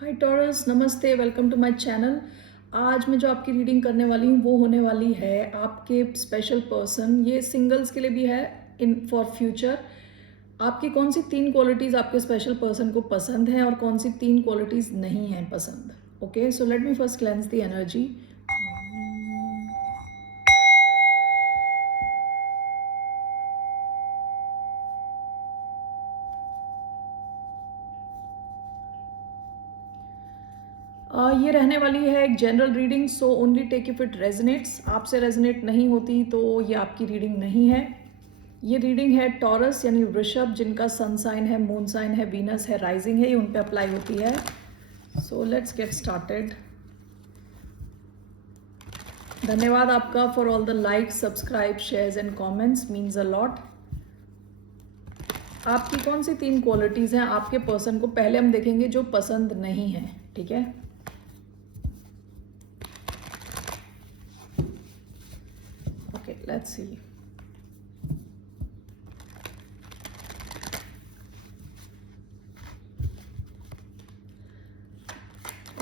हाय taurus, नमस्ते, welcome to my channel. आज मैं जो आपकी रीडिंग करने वाली हूँ वो होने वाली है आपके स्पेशल पर्सन। ये सिंगल्स के लिए भी है, इन फॉर फ्यूचर। आपकी कौन सी 3 क्वालिटीज़ आपके स्पेशल पर्सन को पसंद है और कौन सी 3 क्वालिटीज़ नहीं हैं पसंद। Okay, so let me first cleanse the energy. ये रहने वाली है एक general reading, so only take if it resonates. आपसे रेजनेट नहीं होती तो ये आपकी रीडिंग नहीं है। ये रीडिंग है टॉरस यानी वृषभ, जिनका सन साइन है, मून साइन है, वीनस है, राइजिंग है, ये उन पे अप्लाई होती है। So let's get started. धन्यवाद आपका for all the like, subscribe, shares and comments, means a lot. आपकी कौन सी 3 क्वालिटीज़ हैं आपके पर्सन को, पहले हम देखेंगे जो पसंद नहीं है। ठीक है, ओके, लेट्स सी।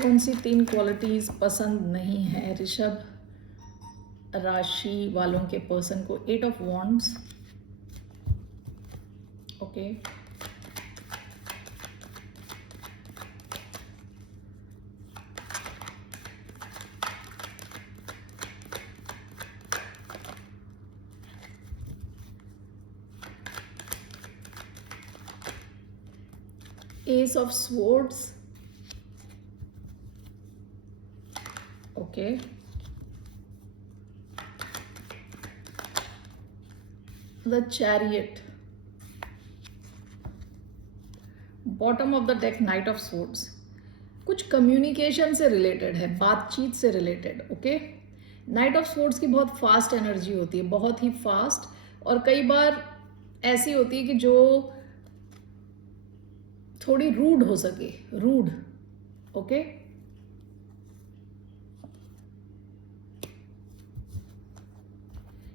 कौन सी 3 क्वालिटीज़ पसंद नहीं है ऋषभ राशि वालों के पर्सन को। 8 of wands, okay, S of swords, okay, the chariot, bottom of the deck night of swords. कुछ कम्युनिकेशन से रिलेटेड है, बातचीत से related. Okay, night of swords की बहुत फास्ट एनर्जी होती है, बहुत ही फास्ट, और कई बार ऐसी होती है कि जो थोड़ी रूड हो सके, रूड। ओके,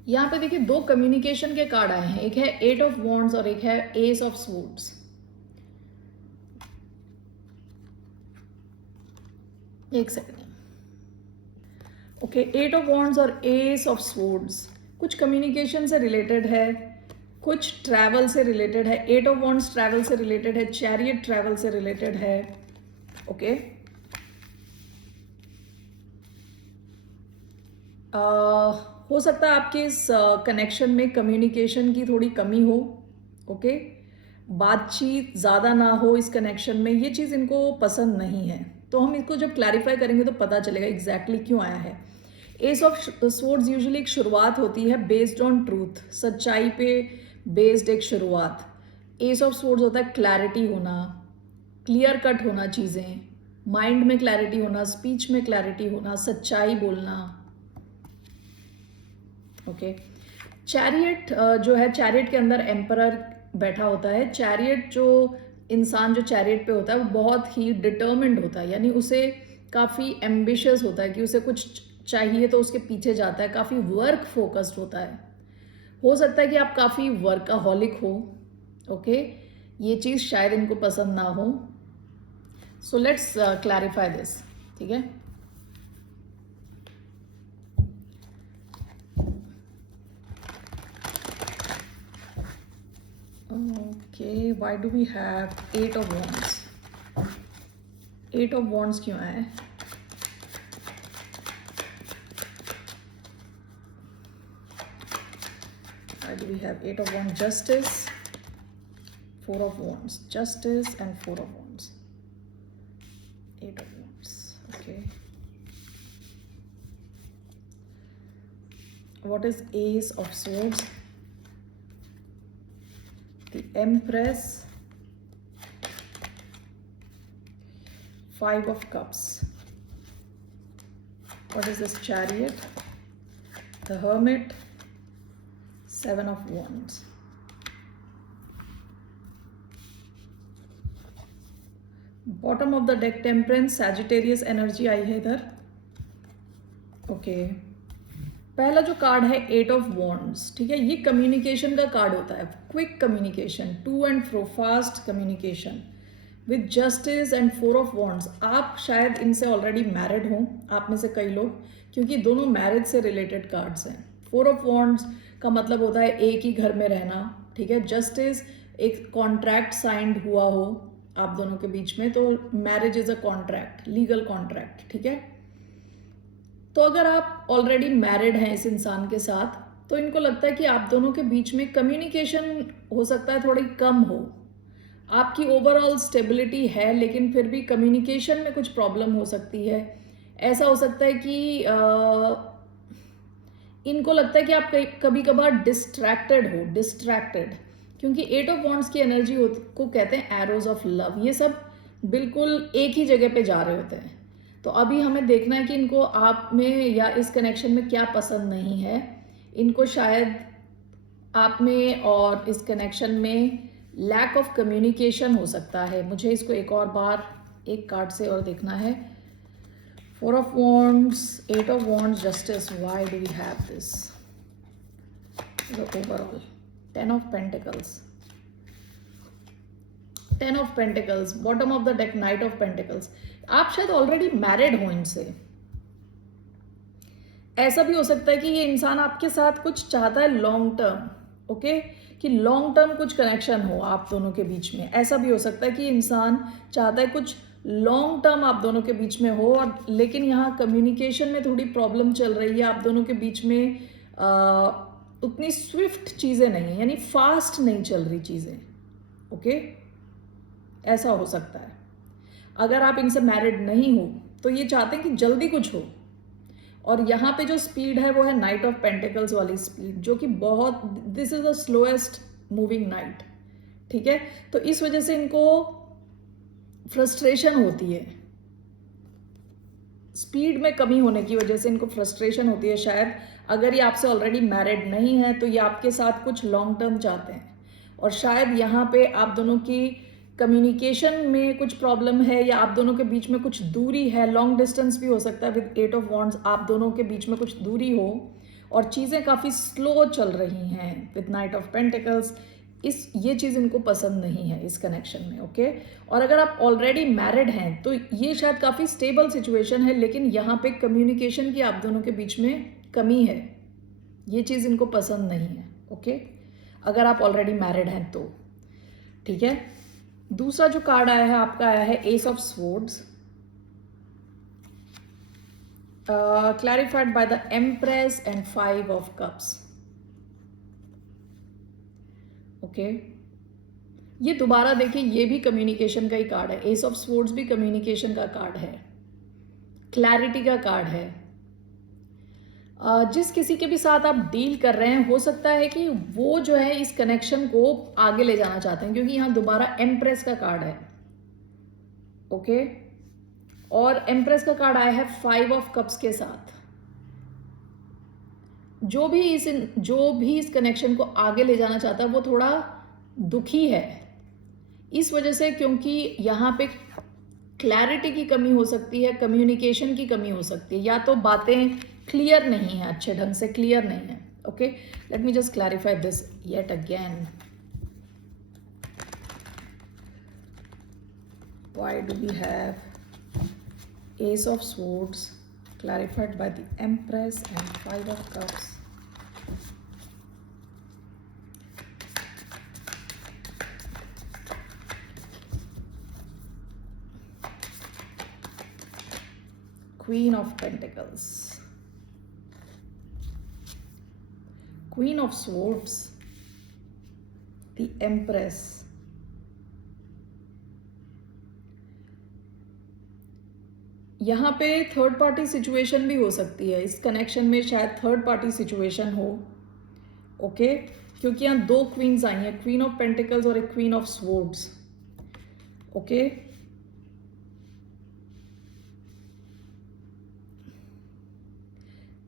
यहाँ पे देखिए 2 कम्युनिकेशन के कार्ड आए हैं, एक है 8 ऑफ वॉन्ड्स और एक है एस ऑफ स्वॉर्ड्स। एक सेकंड, ओके, 8 ऑफ वॉन्ड्स और एस ऑफ स्वॉर्ड्स कुछ कम्युनिकेशन से रिलेटेड है, कुछ ट्रैवल से रिलेटेड है। 8 ऑफ वॉन्ड्स ट्रैवल से रिलेटेड है, चैरियट ट्रैवल से रिलेटेड है। ओके, हो सकता है आपके इस कनेक्शन में कम्युनिकेशन की थोड़ी कमी हो। ओके, बातचीत ज़्यादा ना हो इस कनेक्शन में, ये चीज़ इनको पसंद नहीं है। तो हम इसको जब क्लैरिफाई करेंगे तो पता चलेगा एग्जैक्टली क्यों आया है। एस ऑफ स्वॉर्ड्स यूजुअली एक शुरुआत होती है बेस्ड ऑन ट्रूथ, सच्चाई पे बेस्ड एक शुरुआत। एस ऑफ स्वॉर्ड्स होता है क्लैरिटी होना, क्लियर कट होना, चीज़ें माइंड में क्लैरिटी होना, स्पीच में क्लैरिटी होना, सच्चाई बोलना। ओके, चैरियट जो है, चैरियट के अंदर एम्परर बैठा होता है। चैरियट जो इंसान जो चैरियट पे होता है वो बहुत ही डिटर्मिन्ड होता है, यानी उसे काफ़ी एम्बिशियस होता है कि उसे कुछ चाहिए तो उसके पीछे जाता है, काफ़ी वर्क फोकस्ड होता है। हो सकता है कि आप काफ़ी वर्काहॉलिक हो। ओके, ये चीज़ शायद इनको पसंद ना हो। So let's clarify this. ठीक है, okay, why do we have 8 of wands? 8 of wands क्यों है? Why do we have 8 of wands? Justice, 4 of wands, justice and 4 of wands, 8 of wands. Okay, what is ace of swords? The empress, 5 of cups. What is this? Chariot, the hermit, 7 of wands. Bottom of the deck temperance, Sagittarius energy आई है इधर। Okay, पहला जो card है 8 of wands, ठीक है, ये communication का कार्ड होता है, quick communication, to and fro, fast communication. With justice and four of wands, आप शायद इनसे ऑलरेडी मैरिड हों, आप में से कई लोग, क्योंकि दोनों मैरिज से रिलेटेड कार्ड्स हैं। फोर ऑफ वॉन्ड्स का मतलब होता है एक ही घर में रहना, ठीक है। जस्टिस, एक कॉन्ट्रैक्ट साइंड हुआ हो आप दोनों के बीच में, तो marriage is a contract, legal contract, ठीक है। तो अगर आप ऑलरेडी मैरिड हैं इस इंसान के साथ, तो इनको लगता है कि आप दोनों के बीच में कम्युनिकेशन हो सकता है थोड़ी कम हो। आपकी ओवरऑल स्टेबिलिटी है, लेकिन फिर भी कम्युनिकेशन में कुछ प्रॉब्लम हो सकती है। ऐसा हो सकता है कि इनको लगता है कि आप कभी कभार डिस्ट्रैक्टेड, क्योंकि एट ऑफ वॉन्ड्स की एनर्जी को कहते हैं एरोज ऑफ लव। ये सब बिल्कुल एक ही जगह पे जा रहे होते हैं। तो अभी हमें देखना है कि इनको आप में या इस कनेक्शन में क्या पसंद नहीं है। इनको शायद आप में और इस कनेक्शन में लैक ऑफ कम्युनिकेशन हो सकता है। मुझे इसको एक और बार एक कार्ड से और देखना है। Four of Wands, Eight of Wands, Justice. Why do we have this? The overall. Ten of Pentacles. Ten of Pentacles. Bottom of the deck, Knight of Pentacles. आप शायद ऑलरेडी मैरिड हो इनसे। ऐसा भी हो सकता है कि ये इंसान आपके साथ कुछ चाहता है लॉन्ग टर्म, ओके, कि लॉन्ग टर्म कुछ कनेक्शन हो आप दोनों के बीच में। ऐसा भी हो सकता है कि इंसान चाहता है कुछ लॉन्ग टर्म आप दोनों के बीच में हो, और लेकिन यहाँ कम्युनिकेशन में थोड़ी प्रॉब्लम चल रही है आप दोनों के बीच में। उतनी स्विफ्ट चीज़ें नहीं है, यानी फास्ट नहीं चल रही चीज़ें, ओके। ऐसा हो सकता है। अगर आप इनसे मैरिड नहीं हो तो ये चाहते हैं कि जल्दी कुछ हो, और यहाँ पे जो स्पीड है वो है नाइट ऑफ पेंटिकल्स वाली स्पीड, जो कि बहुत, this is the slowest moving night, ठीक है। तो इस वजह से इनको फ्रस्ट्रेशन होती है, स्पीड में कमी होने की वजह से इनको फ्रस्ट्रेशन होती है शायद। अगर ये आपसे ऑलरेडी मैरिड नहीं है तो ये आपके साथ कुछ लॉन्ग टर्म चाहते हैं, और शायद यहाँ पे आप दोनों की कम्युनिकेशन में कुछ प्रॉब्लम है, या आप दोनों के बीच में कुछ दूरी है। लॉन्ग डिस्टेंस भी हो सकता है विद एट ऑफ वॉन्ड्स, आप दोनों के बीच में कुछ दूरी हो और चीज़ें काफ़ी स्लो चल रही हैं विद नाइट ऑफ पेंटिकल्स। ये चीज़ इनको पसंद नहीं है इस कनेक्शन में, ओके। और अगर आप ऑलरेडी मैरिड हैं तो ये शायद काफ़ी स्टेबल सिचुएशन है, लेकिन यहाँ पे कम्युनिकेशन की आप दोनों के बीच में कमी है। ये चीज़ इनको पसंद नहीं है, ओके, अगर आप ऑलरेडी मैरिड हैं तो, ठीक है। दूसरा जो कार्ड आया है आपका आया है ace of swords, clarified by the Empress and Five of Cups, okay. ये दोबारा देखिए, ये भी कम्युनिकेशन का ही कार्ड है। एस ऑफ स्वॉर्ड्स भी कम्युनिकेशन का कार्ड है, क्लैरिटी का कार्ड है। जिस किसी के भी साथ आप डील कर रहे हैं, हो सकता है कि वो जो है इस कनेक्शन को आगे ले जाना चाहते हैं, क्योंकि यहाँ दोबारा एम्प्रेस का कार्ड है, ओके। और एम्प्रेस का कार्ड आया है फाइव ऑफ कप्स के साथ। जो भी इस कनेक्शन को आगे ले जाना चाहता है वो थोड़ा दुखी है इस वजह से, क्योंकि यहाँ पे क्लैरिटी की कमी हो सकती है, कम्युनिकेशन की कमी हो सकती है, या तो बातें क्लियर नहीं है, अच्छे ढंग से क्लियर नहीं है, okay. Let me just clarify this yet again. Why do we have ace of swords clarified by the Empress and Five of Cups? Queen of Pentacles, Queen of Swords, the Empress. यहाँ पे third party situation भी हो सकती है इस connection में, शायद third party situation हो, ओके, क्योंकि यहाँ दो क्वींस आई हैं, क्वीन ऑफ पेंटिकल्स और एक क्वीन ऑफ स्वॉर्ड्स, ओके।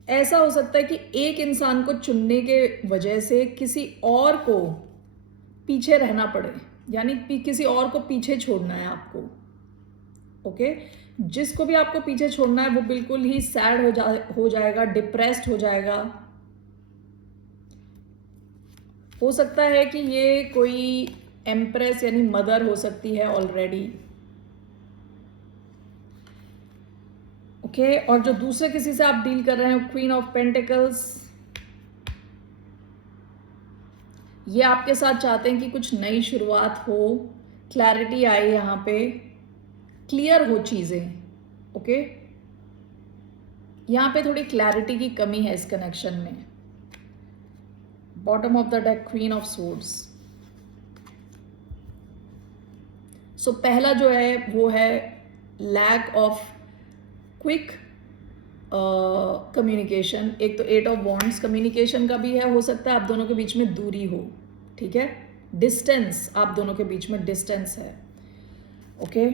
ऐसा हो सकता है कि एक इंसान को चुनने के वजह से किसी और को पीछे रहना पड़े, यानी किसी और को पीछे छोड़ना है आपको, ओके। जिसको भी आपको पीछे छोड़ना है वो बिल्कुल ही सैड हो जाएगा, डिप्रेस्ड हो जाएगा। हो सकता है कि ये कोई एम्प्रेस यानी मदर हो सकती है ऑलरेडी, ओके और जो दूसरे किसी से आप डील कर रहे हैं, क्वीन ऑफ पेंटिकल्स, ये आपके साथ चाहते हैं कि कुछ नई शुरुआत हो, क्लैरिटी आए, यहाँ पे क्लियर हो चीजें। ओके यहाँ पे थोड़ी क्लैरिटी की कमी है इस कनेक्शन में। Bottom of the deck, queen of swords. So पहला जो है वो है लैक ऑफ क्विक कम्युनिकेशन। एक तो 8 ऑफ वॉन्ड्स कम्युनिकेशन का भी है, हो सकता है आप दोनों के बीच में दूरी हो, ठीक है, डिस्टेंस, आप दोनों के बीच में डिस्टेंस है। ओके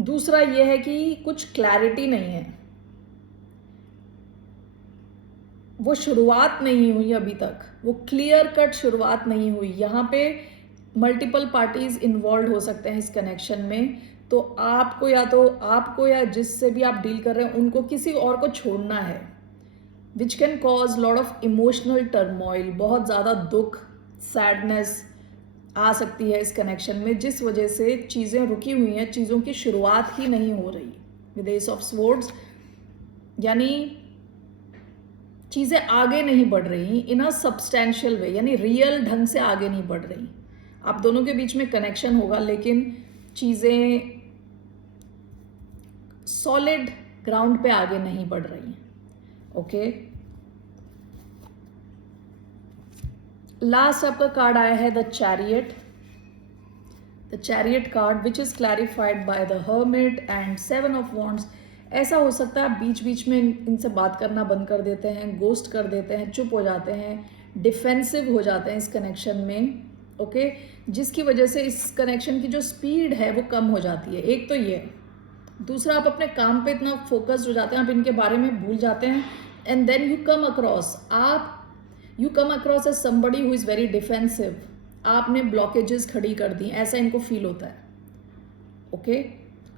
दूसरा ये है कि कुछ क्लैरिटी नहीं है, वो शुरुआत नहीं हुई अभी तक, वो क्लियर कट शुरुआत नहीं हुई। यहाँ पे मल्टीपल पार्टीज इन्वॉल्व हो सकते हैं इस कनेक्शन में। तो आपको या जिससे भी आप डील कर रहे हैं उनको किसी और को छोड़ना है, which can cause lot of emotional turmoil. बहुत ज़्यादा दुख, सैडनेस आ सकती है इस कनेक्शन में, जिस वजह से चीज़ें रुकी हुई हैं, चीज़ों की शुरुआत ही नहीं हो रही। विद एस ऑफ स्वॉर्ड्स यानी चीज़ें आगे नहीं बढ़ रही इन अ सब्सटैंशियल वे, यानी रियल ढंग से आगे नहीं बढ़ रही। आप दोनों के बीच में कनेक्शन होगा लेकिन चीज़ें सॉलिड ग्राउंड पे आगे नहीं बढ़ रही। ओके लास्ट आपका कार्ड आया है the chariot. The chariot card which is clarified by the hermit and 7 of wands. ऐसा हो सकता है आप बीच बीच में इनसे बात करना बंद कर देते हैं, गोस्ट कर देते हैं, चुप हो जाते हैं, डिफेंसिव हो जाते हैं इस कनेक्शन में। ओके जिसकी वजह से इस कनेक्शन की जो स्पीड है वो कम हो जाती है। एक तो ये, दूसरा आप अपने काम पे इतना फोकस्ड हो जाते हैं, आप इनके बारे में भूल जाते हैं। And then you come across as somebody who is very defensive. आपने ब्लॉकेजेस खड़ी कर दी, ऐसा इनको फील होता है। ओके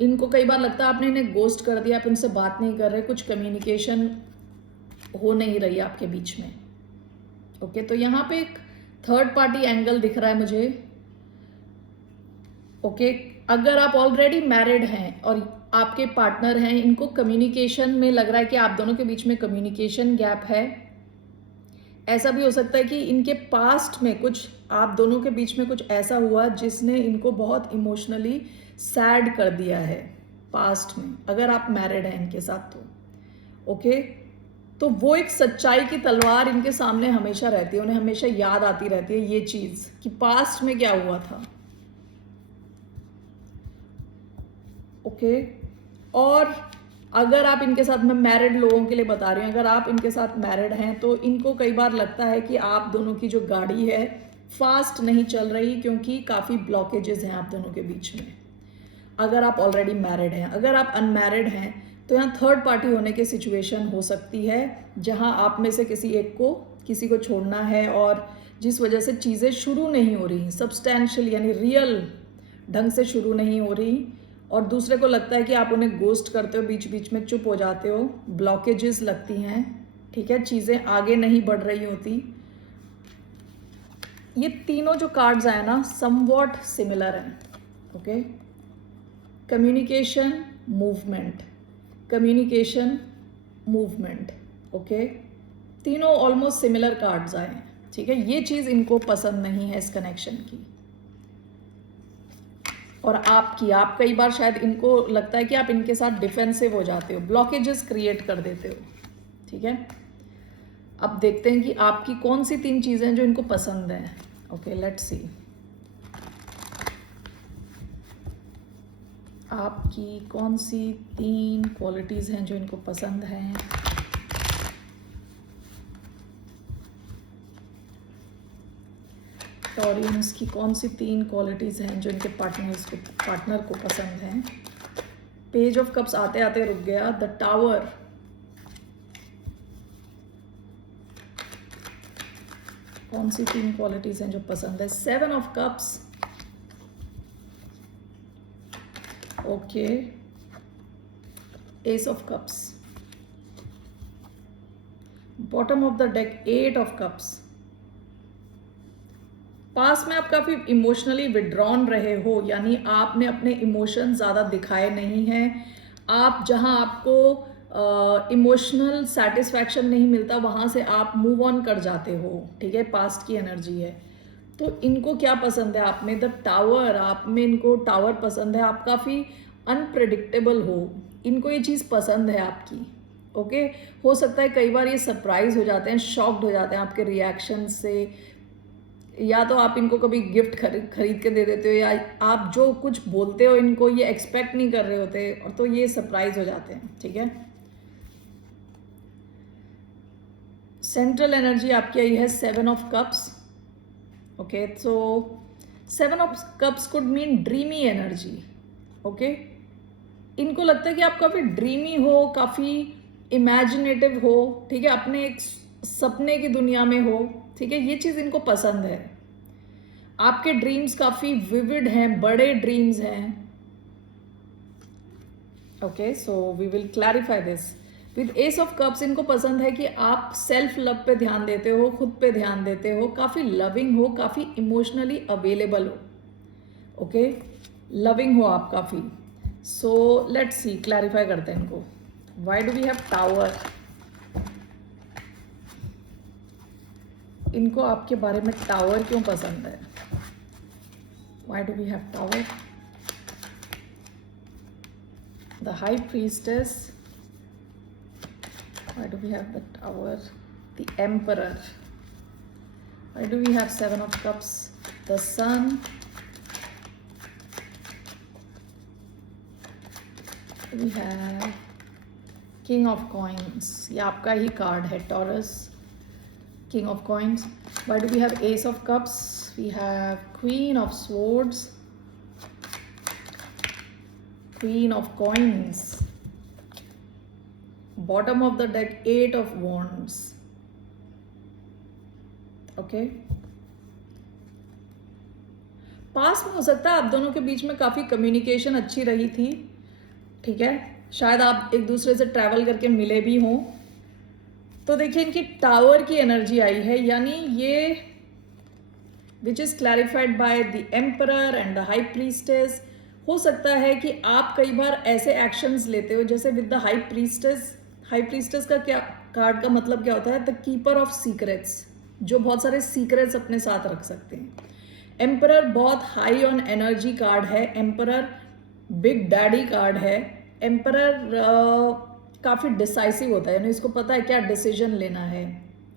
इनको कई बार लगता है आपने इन्हें गोस्ट कर दिया, आप इनसे बात नहीं कर रहे, कुछ कम्युनिकेशन हो नहीं रही आपके बीच में। ओके तो यहाँ पे एक थर्ड पार्टी एंगल दिख रहा है मुझे। ओके अगर आप ऑलरेडी मैरिड हैं और आपके पार्टनर हैं, इनको कम्युनिकेशन में लग रहा है कि आप दोनों के बीच में कम्युनिकेशन गैप है। ऐसा भी हो सकता है कि इनके पास्ट में कुछ आप दोनों के बीच में कुछ ऐसा हुआ जिसने इनको बहुत इमोशनली सैड कर दिया है पास्ट में, अगर आप मैरिड हैं इनके साथ तो। ओके तो वो एक सच्चाई की तलवार इनके सामने हमेशा रहती है, उन्हें हमेशा याद आती रहती है ये चीज़ कि पास्ट में क्या हुआ था। ओके और अगर आप इनके साथ, मैं मैरिड लोगों के लिए बता रही हूँ, अगर आप इनके साथ मैरिड हैं तो इनको कई बार लगता है कि आप दोनों की जो गाड़ी है फास्ट नहीं चल रही क्योंकि काफ़ी ब्लॉकेजेस हैं आप दोनों के बीच में। अगर आप ऑलरेडी मैरिड हैं, अगर आप अनमैरिड हैं तो यहाँ थर्ड पार्टी होने की सिचुएशन हो सकती है जहाँ आप में से किसी को छोड़ना है और जिस वजह से चीज़ें शुरू नहीं हो रही सब्सटैंशियल यानी रियल ढंग से शुरू नहीं हो रही, और दूसरे को लगता है कि आप उन्हें गोस्ट करते हो, बीच बीच में चुप हो जाते हो, ब्लॉकेजेस लगती हैं, ठीक है, चीज़ें आगे नहीं बढ़ रही होती। ये तीनों जो कार्ड्स आए ना समवॉट सिमिलर हैं। Okay communication movement, communication movement. Okay तीनों ऑलमोस्ट सिमिलर कार्ड्स आए हैं, ठीक है। ये चीज़ इनको पसंद नहीं है इस कनेक्शन की और आप कई बार शायद इनको लगता है कि आप इनके साथ डिफेंसिव हो जाते हो, ब्लॉकेजेस क्रिएट कर देते हो, ठीक है। अब देखते हैं कि आपकी कौन सी 3 चीज़ें जो इनको पसंद हैं। ओके लेट्स सी आपकी कौन सी 3 क्वालिटीज़ हैं जो इनको पसंद हैं। टॉरियंस की कौन सी 3 क्वालिटीज़ हैं जो इनके पार्टनर को पसंद हैं। पेज ऑफ कप्स आते आते रुक गया। द टावर, कौन सी 3 क्वालिटीज़ हैं जो पसंद है। 7 of cups, okay, S of cups, bottom of the deck 8 of cups, past में आप काफ़ी इमोशनली विड्रॉन रहे हो, यानी आपने अपने इमोशन ज़्यादा दिखाए नहीं हैं। आप जहाँ आपको इमोशनल सेटिस्फैक्शन नहीं मिलता, वहाँ से आप मूव ऑन कर जाते हो, ठीक है? पास्ट की एनर्जी है। तो इनको क्या पसंद है आप में? द टावर, आप में इनको टावर पसंद है। आप काफ़ी अनप्रिडिक्टेबल हो, इनको ये चीज़ पसंद है आपकी, ओके? हो सकता है कई बार ये सरप्राइज हो जाते हैं, शॉक्ड हो जाते हैं आपके रिएक्शन से, या तो आप इनको कभी गिफ्ट खरीद खरीद के दे देते हो, या आप जो कुछ बोलते हो इनको ये एक्सपेक्ट नहीं कर रहे होते, और तो ये सरप्राइज हो जाते हैं, ठीक है? सेंट्रल एनर्जी आपकी आई है 7 of cups, okay? So 7 of cups could mean dreamy energy, okay? इनको लगता है कि आप काफ़ी ड्रीमी हो, काफ़ी इमेजिनेटिव हो, ठीक है? अपने एक सपने की दुनिया में हो, ठीक है? ये चीज़ इनको पसंद है। आपके ड्रीम्स काफ़ी विविड हैं, बड़े ड्रीम्स हैं, okay? So we will clarify this with ace of cups. इनको पसंद है कि आप सेल्फ लव पे ध्यान देते हो, खुद पे ध्यान देते हो, काफ़ी लविंग हो, काफ़ी इमोशनली अवेलेबल हो, ओके? लविंग हो आप काफ़ी। सो लेट्स सी, क्लैरिफाई करते हैं इनको। Why do we have tower? इनको आपके बारे में टावर क्यों पसंद है? Why do we have tower? The high priestess. Why do we have the tower? The emperor. Why do we have 7 of cups? The sun. We have king of coins. ये आपका ही card है, taurus, king of coins. Why do we have ace of cups? We have queen of swords, queen of coins. Bottom of the deck, 8 of wands, okay? पास में हो सकता है आप दोनों के बीच में काफ़ी कम्युनिकेशन अच्छी रही थी, ठीक है? शायद आप एक दूसरे से ट्रैवल करके मिले भी हों। तो देखिए इनकी टावर की एनर्जी आई है, यानी ये which is clarified by the emperor and the high priestess. हो सकता है कि आप कई बार ऐसे एक्शंस लेते हो, जैसे with the high priestess. High priestess का क्या कार्ड का मतलब क्या होता है? द कीपर ऑफ सीक्रेट्स, जो बहुत सारे सीक्रेट्स अपने साथ रख सकते हैं। एम्परर बहुत हाई ऑन एनर्जी कार्ड है, एम्परर बिग डैडी कार्ड है। एम्परर काफ़ी डिसाइसिव होता है, यानी इसको पता है क्या डिसीजन लेना है,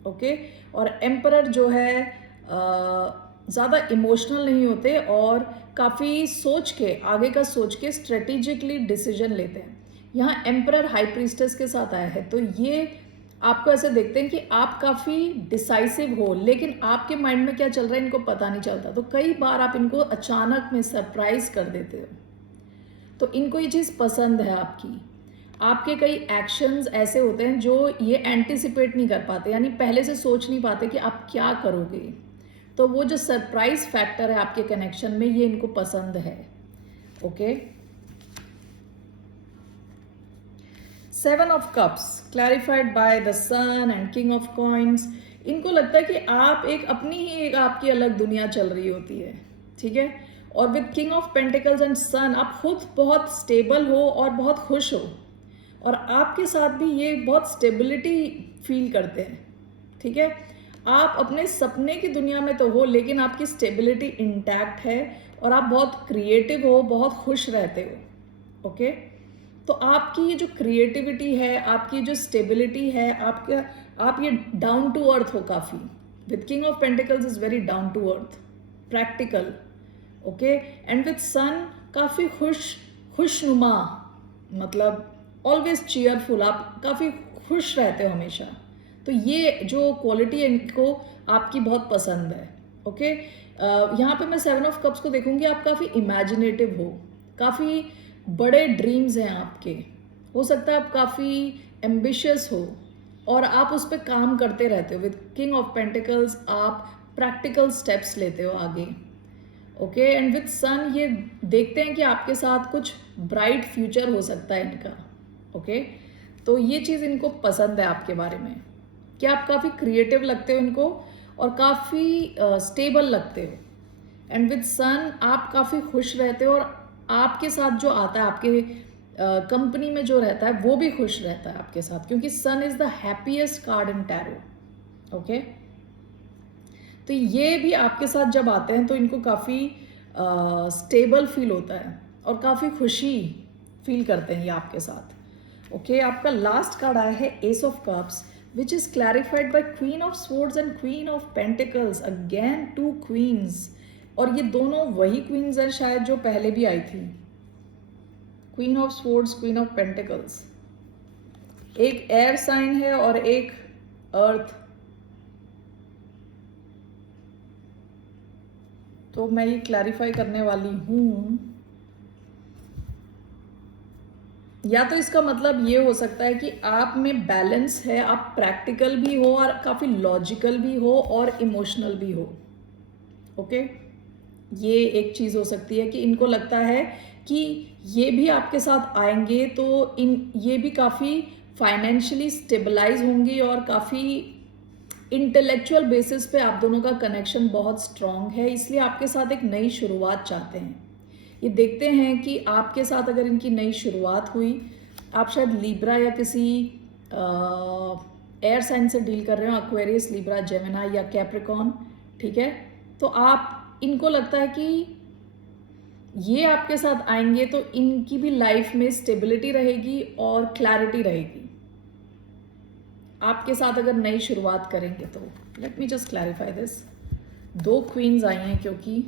ओके? और एम्परर जो है ज़्यादा इमोशनल नहीं होते, और काफ़ी सोच के, आगे का सोच के स्ट्रेटेजिकली डिसीजन लेते हैं। यहाँ एम्परर हाई प्रीस्टेस के साथ आया है, तो ये आपको ऐसे देखते हैं कि आप काफ़ी डिसाइसिव हो, लेकिन आपके माइंड में क्या चल रहा है इनको पता नहीं चलता। तो कई बार आप इनको अचानक में सरप्राइज कर देते हो, तो इनको ये चीज़ पसंद है आपकी। आपके कई एक्शंस ऐसे होते हैं जो ये एंटिसिपेट नहीं कर पाते, यानी पहले से सोच नहीं पाते कि आप क्या करोगे। तो वो जो सरप्राइज फैक्टर है आपके कनेक्शन में, ये इनको पसंद है, okay? 7 of cups clarified by the sun and king of coins. इनको लगता है कि आप एक अपनी ही एक आपकी अलग दुनिया चल रही होती है, ठीक है? और with king of pentacles and sun, आप खुद बहुत स्टेबल हो और बहुत खुश हो, और आपके साथ भी ये बहुत स्टेबिलिटी फील करते हैं, ठीक है? आप अपने सपने की दुनिया में तो हो, लेकिन आपकी स्टेबिलिटी इंटैक्ट है, और आप बहुत क्रिएटिव हो, बहुत खुश रहते हो, ओके? तो आपकी ये जो क्रिएटिविटी है, आपकी जो स्टेबिलिटी है, आप ये डाउन टू अर्थ हो काफ़ी। With king of pentacles is very down to earth, practical, okay? And with sun काफ़ी खुशनुमा, मतलब ऑलवेज चीयरफुल, आप काफ़ी खुश रहते हो हमेशा। तो ये जो क्वालिटी है इनको आपकी बहुत पसंद है, ओके? यहाँ पे मैं 7 of cups को देखूंगी, आप काफ़ी इमेजिनेटिव हो, काफ़ी बड़े ड्रीम्स हैं आपके। हो सकता है आप काफ़ी एम्बिशियस हो, और आप उस पर काम करते रहते हो। विद किंग ऑफ पेंटिकल्स आप प्रैक्टिकल स्टेप्स लेते हो आगे, ओके? एंड विद सन ये देखते हैं कि आपके साथ कुछ ब्राइट फ्यूचर हो सकता है इनका, ओके? तो ये चीज़ इनको पसंद है आपके बारे में, कि आप काफ़ी क्रिएटिव लगते हो इनको, और काफ़ी स्टेबल लगते हो। एंड विद सन आप काफ़ी खुश रहते हो, और आपके साथ जो आता है, आपके कंपनी में जो रहता है वो भी खुश रहता है आपके साथ, क्योंकि sun is the happiest card in tarot. Okay, तो ये भी आपके साथ जब आते हैं तो इनको काफ़ी स्टेबल फील होता है और काफ़ी खुशी फील करते हैं ये आपके साथ। ओके, आपका लास्ट कार्ड आया है ace of cups, which is clarified by queen of swords and queen of pentacles. Again two queens, और ये दोनों वही क्वींस हैं शायद जो पहले भी आई थी। Queen of swords, queen of pentacles, एक एयर साइन है और एक अर्थ। तो मैं ये क्लैरिफाई करने वाली हूं, या तो इसका मतलब ये हो सकता है कि आप में बैलेंस है, आप प्रैक्टिकल भी हो और काफ़ी लॉजिकल भी हो और इमोशनल भी हो। ओके, ये एक चीज़ हो सकती है कि इनको लगता है कि ये भी आपके साथ आएंगे तो ये भी काफ़ी फाइनेंशियली स्टेबलाइज होंगी और काफ़ी इंटेलेक्चुअल बेसिस पे आप दोनों का कनेक्शन बहुत स्ट्रांग है, इसलिए आपके साथ एक नई शुरुआत चाहते हैं। ये देखते हैं कि आपके साथ अगर इनकी नई शुरुआत हुई, आप शायद लिब्रा या किसी एयर साइन से डील कर रहे हो, एक्वेरियस, लिब्रा, जेमिनी या कैप्रिकॉर्न, ठीक है। तो आप इनको लगता है कि ये आपके साथ आएंगे तो इनकी भी लाइफ में स्टेबिलिटी रहेगी और क्लैरिटी रहेगी आपके साथ अगर नई शुरुआत करेंगे तो। Late me just clarify this. दो क्वींस आई हैं क्योंकि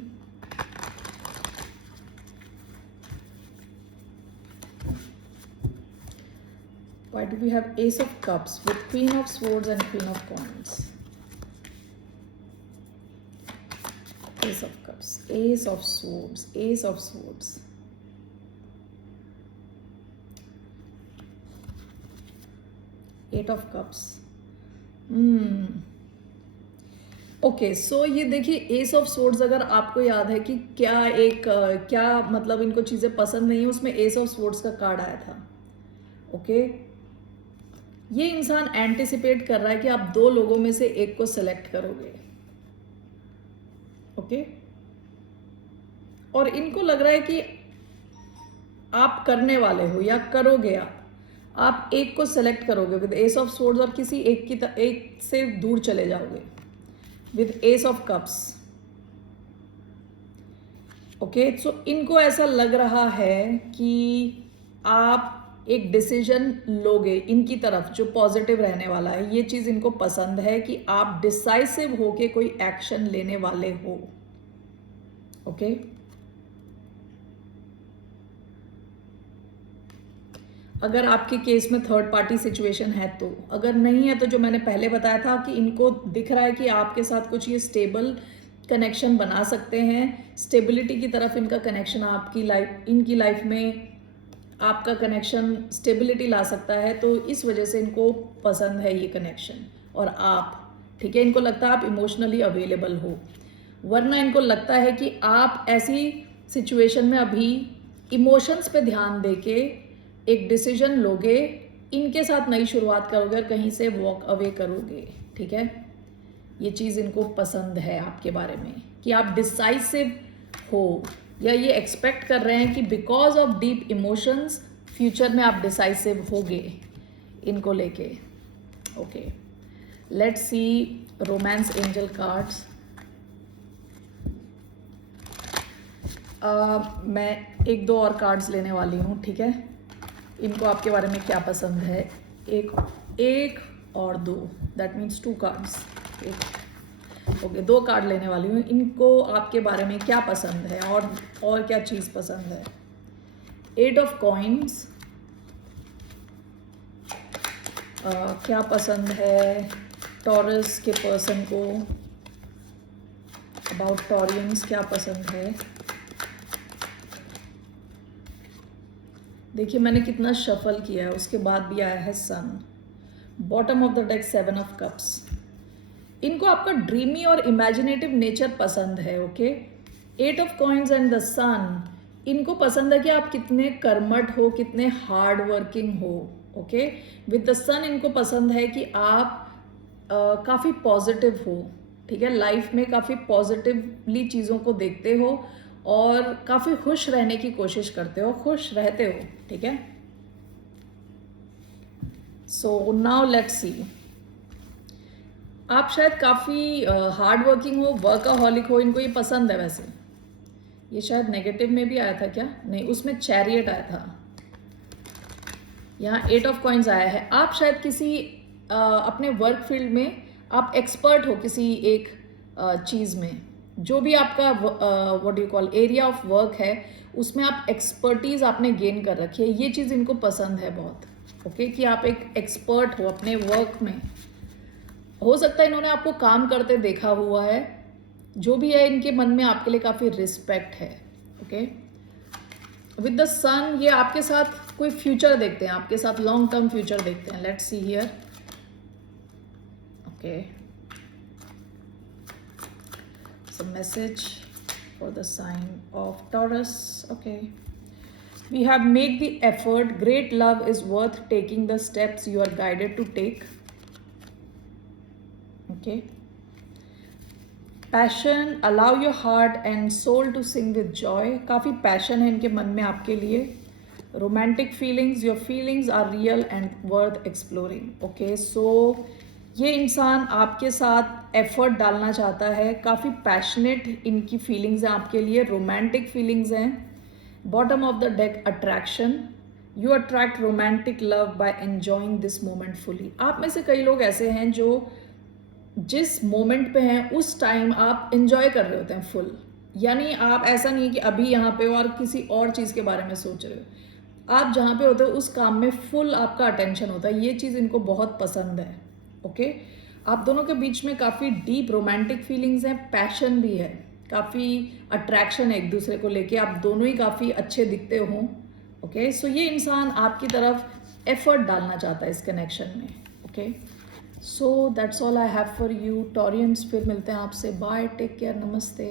why do we have ace of cups with queen of swords and queen of coins? Ace of cups, ace of swords, ace of swords, eight of cups. Okay, so ये देखिए S of swords, अगर आपको याद है कि क्या मतलब इनको चीज़ें पसंद नहीं है, उसमें एस ऑफ सोर्ड्स का कार्ड आया था। ओके, ये इंसान एंटिसिपेट कर रहा है कि आप दो लोगों में से एक को सिलेक्ट करोगे। ओके, और इनको लग रहा है कि आप करने वाले हो या करोगे, आप एक को सेलेक्ट करोगे विद एस ऑफ सोर्ड्स और किसी एक से दूर चले जाओगे with ace of cups. Okay, so इनको ऐसा लग रहा है कि आप एक डिसीजन लोगे इनकी तरफ जो पॉजिटिव रहने वाला है। ये चीज़ इनको पसंद है कि आप डिसाइसिव होके कोई एक्शन लेने वाले हो। ओके, अगर आपके केस में थर्ड पार्टी सिचुएशन है तो, अगर नहीं है तो जो मैंने पहले बताया था कि इनको दिख रहा है कि आपके साथ कुछ ये स्टेबल कनेक्शन बना सकते हैं, स्टेबिलिटी की तरफ इनका कनेक्शन, इनकी लाइफ में आपका कनेक्शन स्टेबिलिटी ला सकता है, तो इस वजह से इनको पसंद है ये कनेक्शन। और आप, ठीक है, इनको लगता है आप इमोशनली अवेलेबल हो, वरना इनको लगता है कि आप ऐसी सिचुएशन में अभी इमोशंस पे ध्यान देके एक डिसीजन लोगे, इनके साथ नई शुरुआत करोगे और कहीं से वॉक अवे करोगे। ठीक है, ये चीज़ इनको पसंद है आपके बारे में कि आप डिसाइसिव हो, या ये एक्सपेक्ट कर रहे हैं कि because of deep emotions future में आप डिसाइसिव होगे इनको लेके। Okay, let's see romance angel cards. मैं एक दो और कार्ड्स लेने वाली हूँ, ठीक है। इनको आपके बारे में क्या पसंद है, एक और दो, that means 2 cards. Okay, 2 card लेने वाली हूँ। इनको आपके बारे में क्या पसंद है और क्या चीज़ पसंद है। 8 ऑफ कॉइन्स, क्या पसंद है टॉरस के पर्सन को, अबाउट टॉरियंस क्या पसंद है। देखिए मैंने कितना शफल किया है, उसके बाद भी आया है sun. Bottom of the deck 7 of cups. इनको आपका ड्रीमी और इमेजिनेटिव नेचर पसंद है। Okay, 8 of coins and the sun, इनको पसंद है कि आप कितने कर्मठ हो, कितने हार्ड वर्किंग हो। ओके, विद द सन इनको पसंद है कि आप काफ़ी पॉजिटिव हो, ठीक है, लाइफ में काफ़ी पॉजिटिवली चीज़ों को देखते हो और काफ़ी खुश रहने की कोशिश करते हो, खुश रहते हो, ठीक है। सो नाउ लेट्स सी, आप शायद काफ़ी हार्ड वर्किंग हो, वर्कaholic हो, इनको ये पसंद है वैसे। ये शायद नेगेटिव में भी आया था क्या? नहीं, उसमें चैरियट आया था। यहाँ 8 ऑफ कॉइन्स आया है। आप शायद किसी अपने वर्क फील्ड में आप एक्सपर्ट हो किसी एक चीज़ में। जो भी आपका what you call area of work है, उसमें आप एक्सपर्टीज आपने गेन कर रखी है। ये चीज़ इनको पसंद है बहुत, ओके, कि आप एक एक्सपर्ट हो अपने वर्क में। हो सकता है इन्होंने आपको काम करते देखा हुआ है। जो भी है, इनके मन में आपके लिए काफ़ी रिस्पेक्ट है, ओके। विद द सन, ये आपके साथ कोई फ्यूचर देखते हैं, आपके साथ लॉन्ग टर्म फ्यूचर देखते हैं। Let's see here, okay, some message for the sign of Taurus, okay. We have make the effort, great love is worth taking the steps you are guided to take, okay. Passion, allow your heart and soul to sing with joy, काफ़ी passion है इनके मन में आपके लिए। Romantic feelings, your feelings are real and worth exploring, okay. So ये इंसान आपके साथ एफर्ट डालना चाहता है, काफ़ी पैशनेट इनकी फीलिंग्स हैं आपके लिए, रोमांटिक फीलिंग्स हैं। Bottom of the deck, attraction, you attract romantic love by enjoying this moment fully. आप में से कई लोग ऐसे हैं जो जिस मोमेंट पे हैं उस टाइम आप एंजॉय कर रहे होते हैं फुल, यानी आप ऐसा नहीं है कि अभी यहाँ पे हो और किसी और चीज़ के बारे में सोच रहे हो। आप जहाँ पे होते हो उस काम में फुल आपका अटेंशन होता है। ये चीज़ इनको बहुत पसंद है, ओके। आप दोनों के बीच में काफ़ी डीप रोमांटिक फीलिंग्स हैं, पैशन भी है, काफ़ी अट्रैक्शन है एक दूसरे को लेके, आप दोनों ही काफ़ी अच्छे दिखते हो, ओके। सो ये इंसान आपकी तरफ एफर्ट डालना चाहता है इस कनेक्शन में, okay. So that's all I have for you Taureans. फिर मिलते हैं आपसे, बाय, टेक केयर, नमस्ते।